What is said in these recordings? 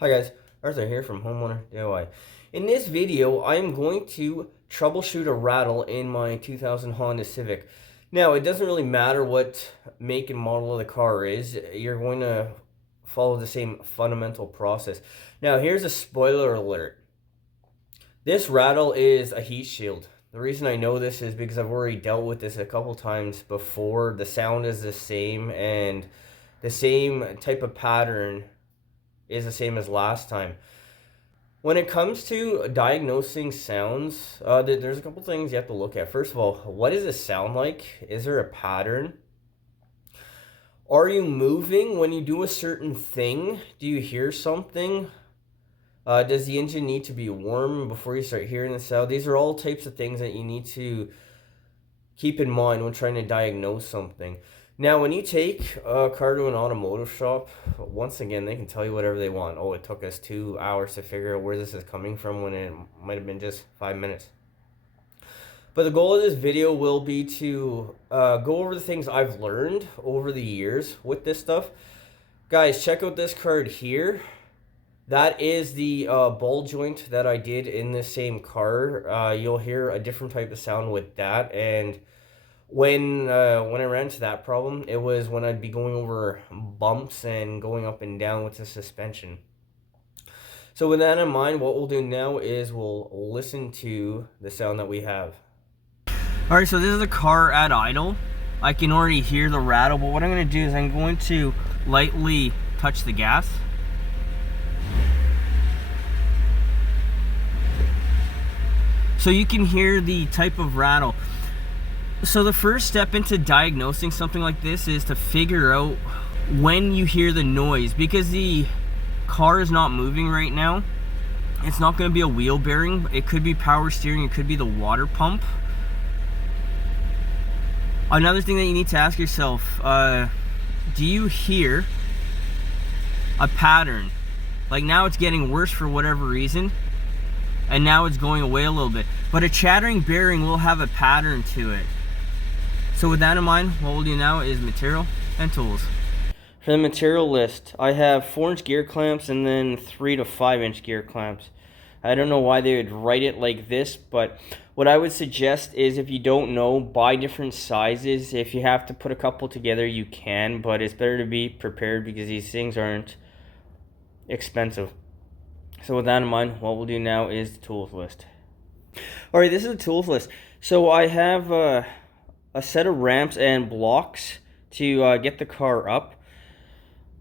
Hi guys, Arthur here from Homeowner DIY. In this video, I am going to troubleshoot a rattle in my 2000 Honda Civic. Now, it doesn't really matter what make and model of the car is, you're going to follow the same fundamental process. Now, here's a spoiler alert. This rattle is a heat shield. The reason I know this is because I've already dealt with this a couple times before. The sound is the same and the same type of pattern is the same as last time. When it comes to diagnosing sounds, there's a couple things you have to look at. First of all, what does it sound like? Is there a pattern? Are you moving when you do a certain thing? Do you hear something? Does the engine need to be warm before you start hearing the sound? These are all types of things that you need to keep in mind when trying to diagnose something. Now, when you take a car to an automotive shop, once again, they can tell you whatever they want. Oh, it took us 2 hours to figure out where this is coming from when it might have been just 5 minutes. But the goal of this video will be to go over the things I've learned over the years with this stuff. Guys, check out this card here. That is the ball joint that I did in the same car. You'll hear a different type of sound with that, and when I ran into that problem, it was when I'd be going over bumps and going up and down with the suspension. So with that in mind, what we'll do now is we'll listen to the sound that we have. Alright, so this is the car at idle. I can already hear the rattle, but what I'm going to do is I'm going to lightly touch the gas. So you can hear the type of rattle. So the first step into diagnosing something like this is to figure out when you hear the noise, because the car is not moving right now. It's not going to be a wheel bearing. It could be power steering. It could be the water pump. Another thing that you need to ask yourself, do you hear a pattern? Like now it's getting worse for whatever reason, and now it's going away a little bit. But a chattering bearing will have a pattern to it. So with that in mind, what we'll do now is material and tools. For the material list, I have 4-inch gear clamps and then 3 to 5-inch gear clamps. I don't know why they would write it like this, but what I would suggest is, if you don't know, buy different sizes. If you have to put a couple together, you can, but it's better to be prepared because these things aren't expensive. So with that in mind, what we'll do now is the tools list. Alright, this is the tools list. So I have a set of ramps and blocks to get the car up.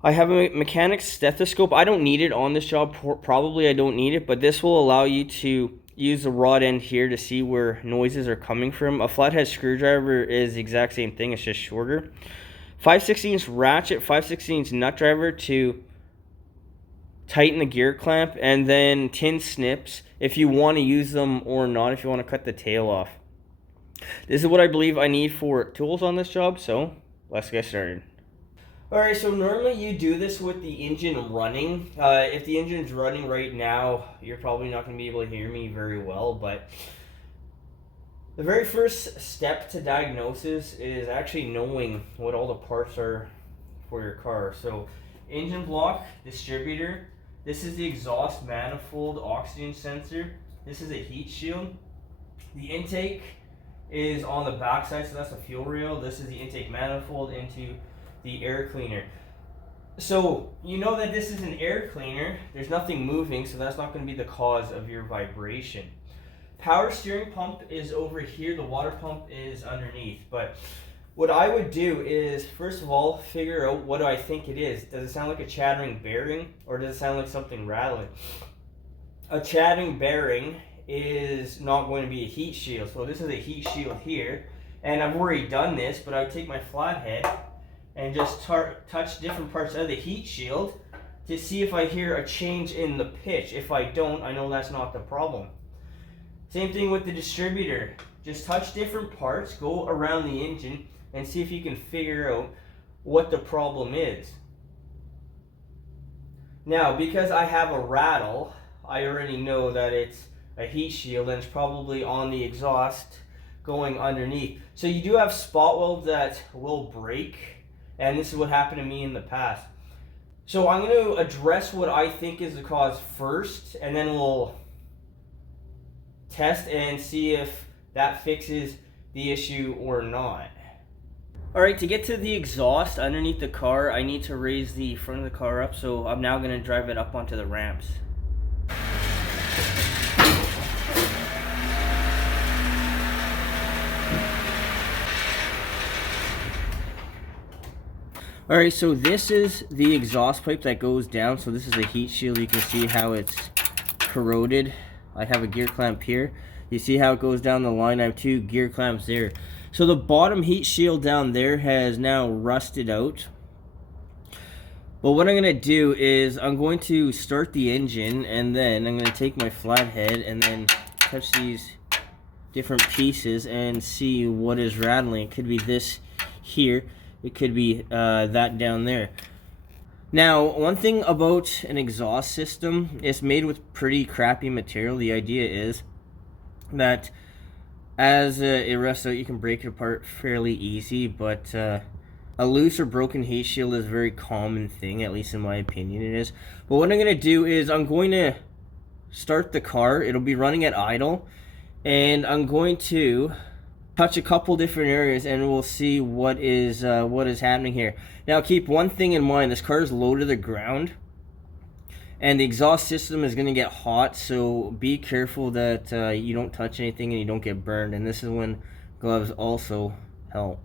I have a mechanic's stethoscope. I don't need it on this job. Probably I don't need it, but this will allow you to use the rod end here to see where noises are coming from. A flathead screwdriver is the exact same thing, it's just shorter. 5/16 ratchet, 5/16 nut driver to tighten the gear clamp, and then tin snips if you want to use them or not, if you want to cut the tail off. This is what I believe I need for tools on this job, so let's get started. Alright, so normally you do this with the engine running. If the engine's running right now, you're probably not going to be able to hear me very well, but the very first step to diagnosis is actually knowing what all the parts are for your car. So engine block, distributor, this is the exhaust manifold oxygen sensor, this is a heat shield, the intake is on the back side, so that's the fuel rail. This is the intake manifold into the air cleaner. So you know that this is an air cleaner, there's nothing moving, so that's not going to be the cause of your vibration. Power steering pump is over here, the water pump is underneath. But what I would do is, first of all, figure out what do I think it is. Does it sound like a chattering bearing, or does it sound like something rattling? A chattering bearing is not going to be a heat shield. So this is a heat shield here, and I've already done this, but I would take my flathead and just touch different parts of the heat shield to see if I hear a change in the pitch. If I don't, I know that's not the problem. Same thing with the distributor. Just touch different parts, go around the engine, and see if you can figure out what the problem is. Now, because I have a rattle, I already know that it's a heat shield and it's probably on the exhaust going underneath. So you do have spot welds that will break, and this is what happened to me in the past. So I'm going to address what I think is the cause first, and then we'll test and see if that fixes the issue or not. Alright, to get to the exhaust underneath the car, I need to raise the front of the car up, so I'm now going to drive it up onto the ramps. Alright, so this is the exhaust pipe that goes down. So this is a heat shield. You can see how it's corroded. I have a gear clamp here. You see how it goes down the line. I have 2 gear clamps there. So the bottom heat shield down there has now rusted out. But what I'm going to do is I'm going to start the engine, and then I'm going to take my flathead and then touch these different pieces and see what is rattling. It could be this here. It could be that down there. Now, one thing about an exhaust system, it's made with pretty crappy material. The idea is that as it rusts out, you can break it apart fairly easy, but a loose or broken heat shield is a very common thing, at least in my opinion it is. But what I'm going to do is I'm going to start the car. It'll be running at idle, and I'm going to touch a couple different areas, and we'll see what is happening here. Now, keep one thing in mind: this car is low to the ground, and the exhaust system is going to get hot. So be careful that you don't touch anything and you don't get burned. And this is when gloves also help.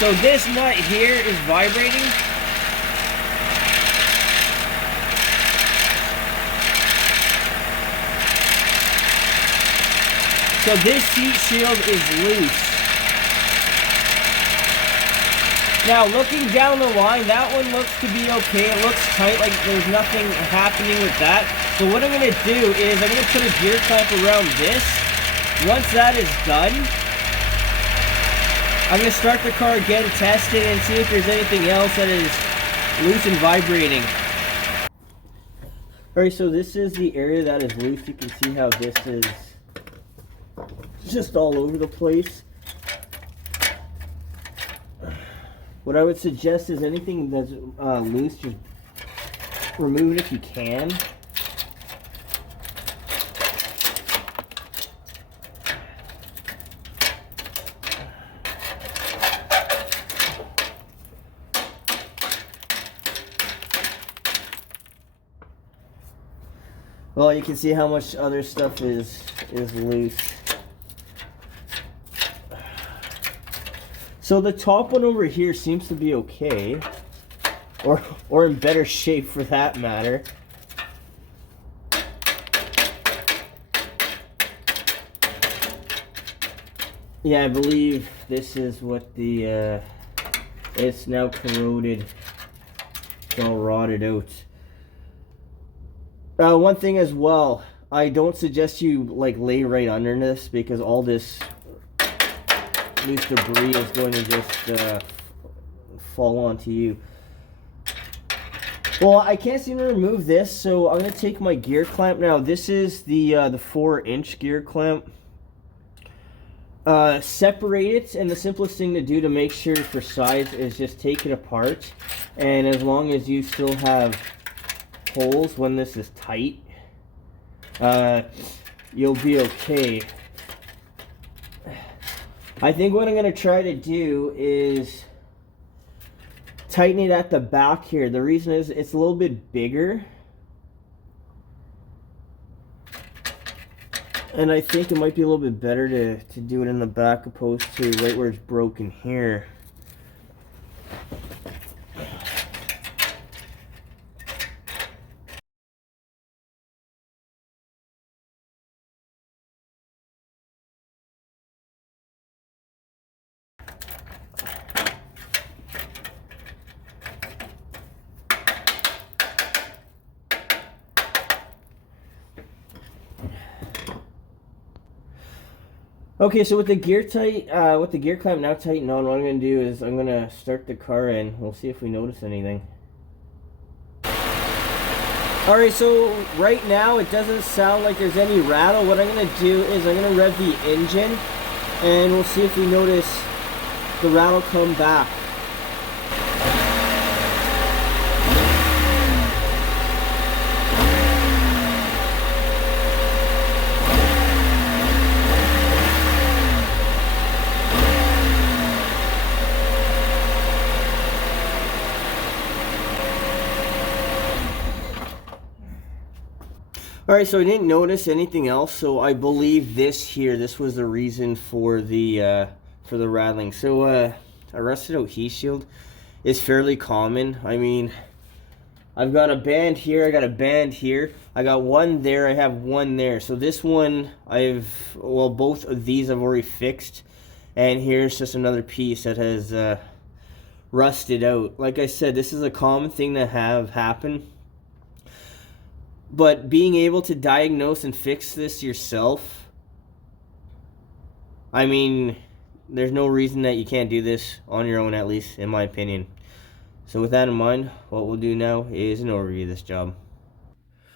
So this nut here is vibrating. So this heat shield is loose. Now, looking down the line, that one looks to be okay. It looks tight, like there's nothing happening with that. So what I'm going to do is I'm going to put a gear clamp around this. Once that is done, I'm going to start the car again, test it, and see if there's anything else that is loose and vibrating. Alright, so this is the area that is loose. You can see how this is just all over the place. What I would suggest is anything that's loose, just remove it if you can. Well, you can see how much other stuff is loose. So the top one over here seems to be okay, or in better shape for that matter. Yeah, I believe this is what the it's now corroded. It's all rotted out. One thing as well, I don't suggest you like lay right under this, because all this loose debris is going to just fall onto you. Well, I can't seem to remove this, so I'm going to take my gear clamp. Now, this is the 4-inch gear clamp. Separate it, and the simplest thing to do to make sure for size is just take it apart. And as long as you still have holes when this is tight, you'll be okay. I think what I'm going to try to do is tighten it at the back here. The reason is it's a little bit bigger, and I think it might be a little bit better to do it in the back opposed to right where it's broken here. Okay, so with the gear clamp now tightened on, what I'm going to do is I'm going to start the car and we'll see if we notice anything. Alright, so right now it doesn't sound like there's any rattle. What I'm going to do is I'm going to rev the engine and we'll see if we notice the rattle come back. All right, so I didn't notice anything else. So I believe this was the reason for the rattling. So a rusted out heat shield is fairly common. I mean, I've got a band here, I got a band here, I got one there, I have one there. So this one, both of these I've already fixed. And here's just another piece that has rusted out. Like I said, this is a common thing to have happen. But being able to diagnose and fix this yourself, I mean, there's no reason that you can't do this on your own, at least in my opinion. So with that in mind, what we'll do now is an overview of this job.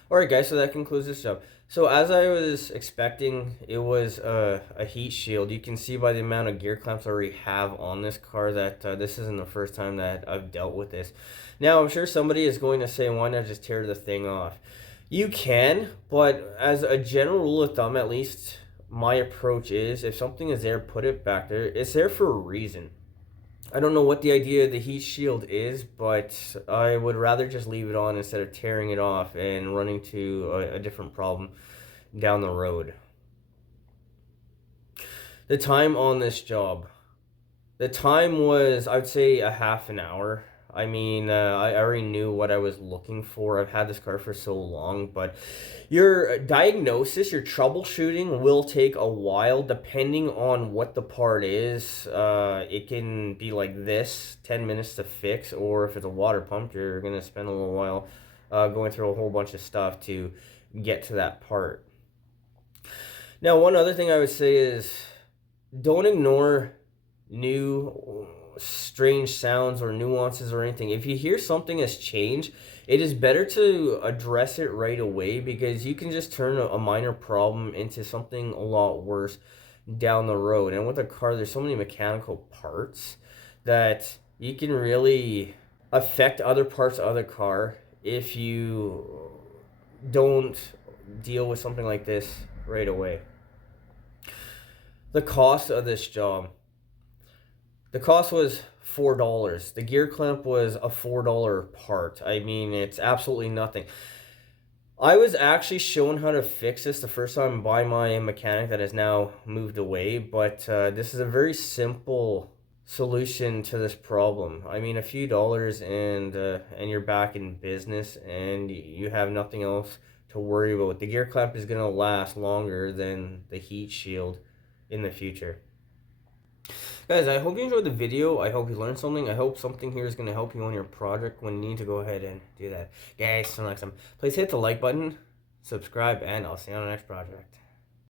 Alright guys, so that concludes this job. So as I was expecting, it was a heat shield. You can see by the amount of gear clamps I already have on this car that this isn't the first time that I've dealt with this. Now I'm sure somebody is going to say, why not just tear the thing off? You can, but as a general rule of thumb, at least my approach is, if something is there, put it back there. It's there for a reason. I don't know what the idea of the heat shield is, but I would rather just leave it on instead of tearing it off and running to a different problem down the road. The time on this job. The time was, I would say, a half an hour. I mean, I already knew what I was looking for. I've had this car for so long, but your diagnosis, your troubleshooting will take a while depending on what the part is. It can be like this, 10 minutes to fix, or if it's a water pump, you're going to spend a little while going through a whole bunch of stuff to get to that part. Now, one other thing I would say is don't ignore new strange sounds or nuances or anything. If you hear something has changed, it is better to address it right away, because you can just turn a minor problem into something a lot worse down the road. And with a car, there's so many mechanical parts that you can really affect other parts of the car if you don't deal with something like this right away. The cost of this job. The cost was $4. The gear clamp was a $4 part. I mean, it's absolutely nothing. I was actually shown how to fix this the first time by my mechanic that has now moved away, but this is a very simple solution to this problem. I mean, a few dollars and you're back in business and you have nothing else to worry about. The gear clamp is going to last longer than the heat shield in the future. Guys, I hope you enjoyed the video. I hope you learned something. I hope something here is going to help you on your project when you need to go ahead and do that. Guys, until next time, please hit the like button, subscribe, and I'll see you on the next project.